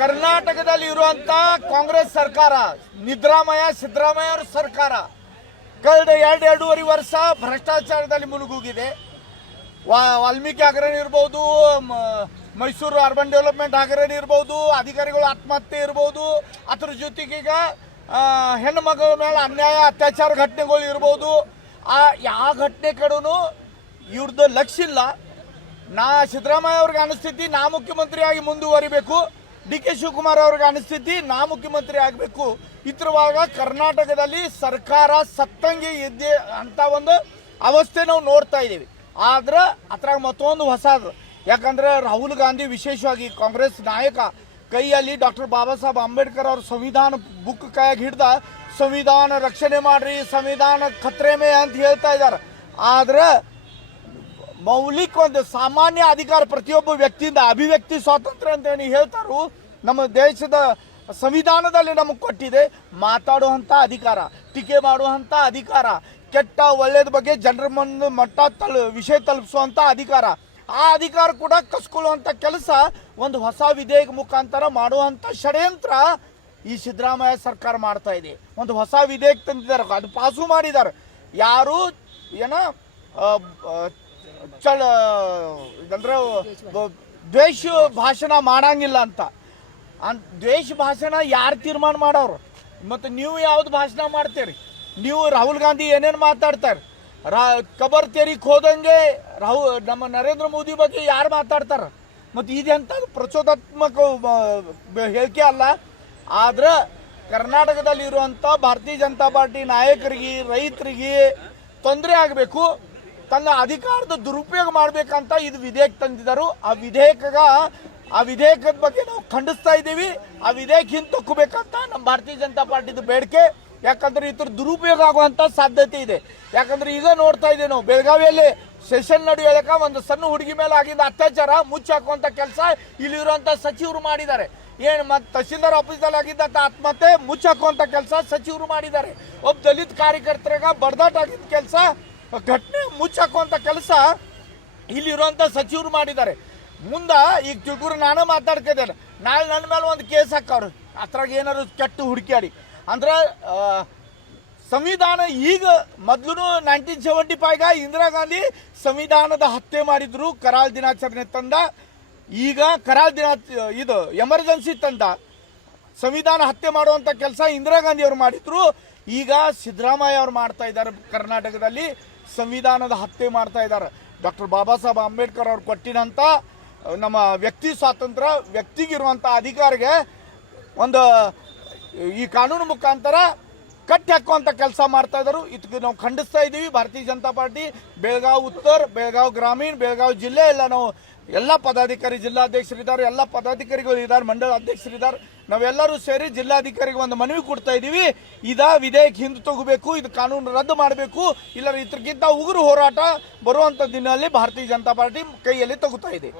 ಕರ್ನಾಟಕದಲ್ಲಿ ಇರುವಂತ ಕಾಂಗ್ರೆಸ್ ಸರ್ಕಾರ ನಿದ್ರಾಮಯ ಸಿದ್ದರಾಮಯ್ಯ ಅವರ ಸರ್ಕಾರ ಕಳೆದ ಎರಡೂವರೆ ವರ್ಷ ಭ್ರಷ್ಟಾಚಾರದಲ್ಲಿ ಮುಳುಗೋಗಿದೆ. ವಾಲ್ಮೀಕಿ ಹಗರಣ ಇರ್ಬೋದು, ಮೈಸೂರು ಅರ್ಬನ್ ಡೆವಲಪ್ಮೆಂಟ್ ಹಗರಣ ಇರ್ಬೋದು, ಅಧಿಕಾರಿಗಳು ಆತ್ಮಹತ್ಯೆ ಇರ್ಬೋದು, ಅದರ ಜೊತೆಗೆ ಈಗ ಹೆಣ್ಣು ಮಗಳ ಮೇಲೆ ಅನ್ಯಾಯ ಅತ್ಯಾಚಾರ ಘಟನೆಗಳು ಇರ್ಬೋದು. ಯಾವ ಘಟನೆ ಕಡೆನೂ ಇವ್ರದ್ದು ಲಕ್ಷ್ಯ ಇಲ್ಲ. ಸಿದ್ದರಾಮಯ್ಯ ಅವ್ರಿಗೆ ಅನಿಸ್ಥಿತಿ ನಾ ಮುಖ್ಯಮಂತ್ರಿಯಾಗಿ ಮುಂದುವರಿಬೇಕು, ಡಿ.ಕೆ. ಶಿವಕುಮಾರ್ ಅವ್ರಿಗೆ ಅನಿಸ್ಥಿತಿ ನಾ ಮುಖ್ಯಮಂತ್ರಿ ಆಗಬೇಕು. ಇತರವಾಗ ಕರ್ನಾಟಕದಲ್ಲಿ ಸರ್ಕಾರ ಸತ್ತಂಗೆ ಇದ್ದೆ ಅಂತ ಒಂದು ಅವಸ್ಥೆ ನಾವು ನೋಡ್ತಾ ಇದ್ದೀವಿ. ಆದ್ರೆ ಅದ್ರಾಗ ಮತ್ತೊಂದು ಹೊಸದು, ಯಾಕಂದ್ರೆ ರಾಹುಲ್ ಗಾಂಧಿ ವಿಶೇಷವಾಗಿ ಕಾಂಗ್ರೆಸ್ ನಾಯಕ ಕೈಯಲ್ಲಿ ಡಾಕ್ಟರ್ ಬಾಬಾ ಸಾಹೇಬ್ ಅಂಬೇಡ್ಕರ್ ಅವ್ರ ಸಂವಿಧಾನ ಬುಕ್ ಕೈಯಾಗಿ ಹಿಡ್ದ ಸಂವಿಧಾನ ರಕ್ಷಣೆ ಮಾಡ್ರಿ, ಸಂವಿಧಾನ ಖತ್ರೆ ಮೇ ಅಂತ ಹೇಳ್ತಾ ಇದ್ದಾರೆ. ಆದ್ರೆ ಮೌಲಿಕ ಒಂದು ಸಾಮಾನ್ಯ ಅಧಿಕಾರ ಪ್ರತಿಯೊಬ್ಬ ವ್ಯಕ್ತಿಯಿಂದ ಅಭಿವ್ಯಕ್ತಿ ಸ್ವಾತಂತ್ರ್ಯ ಅಂತ ಏನು ಹೇಳ್ತಾರೋ ನಮ್ಮ ದೇಶದ ಸಂವಿಧಾನದಲ್ಲಿ ನಮಗೆ ಕೊಟ್ಟಿದೆ. ಮಾತಾಡುವಂಥ ಅಧಿಕಾರ, ಟೀಕೆ ಮಾಡುವಂಥ ಅಧಿಕಾರ, ಕೆಟ್ಟ ಒಳ್ಳೆಯದ ಬಗ್ಗೆ ಜನರ ಮಟ್ಟ ವಿಷಯ ತಲುಪಿಸುವಂಥ ಅಧಿಕಾರ, ಆ ಅಧಿಕಾರ ಕೂಡ ಕಸ್ಕೊಳ್ಳುವಂಥ ಕೆಲಸ ಒಂದು ಹೊಸ ವಿಧೇಯಕ ಮುಖಾಂತರ ಮಾಡುವಂಥ ಷಡ್ಯಂತ್ರ ಈ ಸಿದ್ದರಾಮಯ್ಯ ಸರ್ಕಾರ ಮಾಡ್ತಾ ಇದೆ. ಒಂದು ಹೊಸ ವಿಧೇಯಕ ತಂದಿದ್ದಾರೆ, ಅದು ಪಾಸು ಮಾಡಿದ್ದಾರೆ. ಯಾರು ಏನ ಅಂದ್ರೆ ದ್ವೇಷ ಭಾಷಣ ಮಾಡಂಗಿಲ್ಲ ಅಂತ. ದ್ವೇಷ ಭಾಷಣ ಯಾರು ತೀರ್ಮಾನ ಮಾಡೋರು? ಮತ್ತು ನೀವು ಯಾವ್ದು ಭಾಷಣ ಮಾಡ್ತೀರಿ? ನೀವು ರಾಹುಲ್ ಗಾಂಧಿ ಏನೇನು ಮಾತಾಡ್ತಾರೆ? ಕಬರ್ ತೆರಿಗೆ ಹೋದಂಗೆ ನಮ್ಮ ನರೇಂದ್ರ ಮೋದಿ ಬಗ್ಗೆ ಯಾರು ಮಾತಾಡ್ತಾರೆ? ಮತ್ತು ಇದೆಂತ ಪ್ರಚೋದಾತ್ಮಕ ಹೇಳಿಕೆ ಅಲ್ಲ. ಆದ್ರೆ ಕರ್ನಾಟಕದಲ್ಲಿ ಇರುವಂಥ ಭಾರತೀಯ ಜನತಾ ಪಾರ್ಟಿ ನಾಯಕರಿಗೆ, ರೈತರಿಗೆ ತೊಂದರೆ ಆಗಬೇಕು, ತನ್ನ ಅಧಿಕಾರದ ದುರುಪಯೋಗ ಮಾಡಬೇಕಂತ ಇದು ವಿಧೇಯಕ ತಂದಿದ್ದರು. ಆ ವಿಧೇಯಕದ ಬಗ್ಗೆ ನಾವು ಖಂಡಿಸ್ತಾ ಇದ್ದೀವಿ. ಆ ವಿಧೇಯಕ ಹಿಂತಕ್ಕೋಬೇಕಂತ ನಮ್ಮ ಭಾರತೀಯ ಜನತಾ ಪಾರ್ಟಿದು ಬೇಡಿಕೆ. ಯಾಕಂದ್ರೆ ಇತರ ದುರುಪಯೋಗ ಆಗುವಂಥ ಸಾಧ್ಯತೆ ಇದೆ. ಯಾಕಂದ್ರೆ ಈಗ ನೋಡ್ತಾ ಇದ್ದೀವಿ ನಾವು, ಬೆಳಗಾವಿಯಲ್ಲಿ ಸೆಷನ್ ನಡೆಯೋದಕ್ಕ ಒಂದು ಸಣ್ಣ ಹುಡುಗಿ ಮೇಲೆ ಆಗಿದ್ದ ಅತ್ಯಾಚಾರ ಮುಚ್ಚಾಕುವಂಥ ಕೆಲಸ ಇಲ್ಲಿರುವಂಥ ಸಚಿವರು ಮಾಡಿದ್ದಾರೆ. ಏನು ಮತ್ತು ತಹಸೀಲ್ದಾರ್ ಆಫೀಸಲ್ಲಿ ಆಗಿದ್ದ ಆತ್ಮಹತ್ಯೆ ಮುಚ್ಚಾಕುವಂಥ ಕೆಲಸ ಸಚಿವರು ಮಾಡಿದ್ದಾರೆ. ಒಬ್ಬ ದಲಿತ ಕಾರ್ಯಕರ್ತರಾಗ ಬಡದಾಟ ಆಗಿದ್ದ ಕೆಲಸ ಘಟನೆ ಮುಚ್ಚಾಕುವಂಥ ಕೆಲಸ ಇಲ್ಲಿರುವಂಥ ಸಚಿವರು ಮಾಡಿದ್ದಾರೆ. ಮುಂದೆ ಈಗ ತಿಳ್ಕೂರು ನಾನು ಮಾತಾಡ್ತಿದ್ದೇನೆ, ನಾಳೆ ನನ್ನ ಮೇಲೆ ಒಂದು ಕೇಸ್ ಹಾಕವ್ರು, ಅದ್ರಾಗ ಏನಾದ್ರು ಕೆಟ್ಟು ಹುಡುಕ್ಯಾಡಿ ಅಂದ್ರೆ ಸಂವಿಧಾನ ಈಗ ಮೊದಲು 1975 ಇಂದಿರಾ ಗಾಂಧಿ ಸಂವಿಧಾನದ ಹತ್ಯೆ ಮಾಡಿದ್ರು, ಕರಾಳ ದಿನಾಚರಣೆ ತಂದ. ಈಗ ಕರಾಳ ಇದು ಎಮರ್ಜೆನ್ಸಿ ತಂದ. ಸಂವಿಧಾನ ಹತ್ಯೆ ಮಾಡುವಂಥ ಕೆಲಸ ಇಂದಿರಾ ಗಾಂಧಿ ಅವರು ಮಾಡಿದ್ರು. ಈಗ ಸಿದ್ದರಾಮಯ್ಯ ಅವರು ಮಾಡ್ತಾ ಇದ್ದಾರೆ. ಕರ್ನಾಟಕದಲ್ಲಿ ಸಂವಿಧಾನದ ಹತ್ಯೆ ಮಾಡ್ತಾ ಇದ್ದಾರೆ. ಡಾಕ್ಟರ್ ಬಾಬಾ ಸಾಹೇಬ್ ಅಂಬೇಡ್ಕರ್ ಅವ್ರು ಕೊಟ್ಟಿನಂಥ ನಮ್ಮ ವ್ಯಕ್ತಿ ಸ್ವಾತಂತ್ರ್ಯ, ವ್ಯಕ್ತಿಗಿರುವಂಥ ಅಧಿಕಾರಿಗೆ ಒಂದು ಈ ಕಾನೂನು ಮುಖಾಂತರ ಕಟ್ಟಿ ಹಾಕುವಂಥ ಕೆಲಸ ಮಾಡ್ತಾ ಇದ್ದಾರೆ. ಇದಕ್ಕೆ ನಾವು ಖಂಡಿಸ್ತಾ ಇದ್ದೀವಿ. ಭಾರತೀಯ ಜನತಾ ಪಾರ್ಟಿ ಬೆಳಗಾವಿ ಉತ್ತರ, ಬೆಳಗಾವಿ ಗ್ರಾಮೀಣ, ಬೆಳಗಾವಿ ಜಿಲ್ಲೆ ಎಲ್ಲ ನಾವು ಎಲ್ಲ ಪದಾಧಿಕಾರಿ, ಜಿಲ್ಲಾಧ್ಯಕ್ಷರಿದ್ದಾರೆ, ಎಲ್ಲ ಪದಾಧಿಕಾರಿಗಳು ಇದ್ದಾರೆ, ಮಂಡಳ ಅಧ್ಯಕ್ಷರಿದ್ದಾರೆ. ನಾವೆಲ್ಲರೂ ಸೇರಿ ಜಿಲ್ಲಾಧಿಕಾರಿಗೆ ಒಂದು ಮನವಿ ಕೊಡ್ತಾ ಇದ್ದೀವಿ. ವಿಧೇಯಕ ಹಿಂದೆ ತಗೋಬೇಕು, ಇದು ಕಾನೂನು ರದ್ದು ಮಾಡಬೇಕು, ಇಲ್ಲ ಇದಕ್ಕಿಂತ ಉಗುರು ಹೋರಾಟ ಬರುವಂಥ ದಿನದಲ್ಲಿ ಭಾರತೀಯ ಜನತಾ ಪಾರ್ಟಿ ಕೈಯಲ್ಲಿ ತಗೋತಾ ಇದೆ.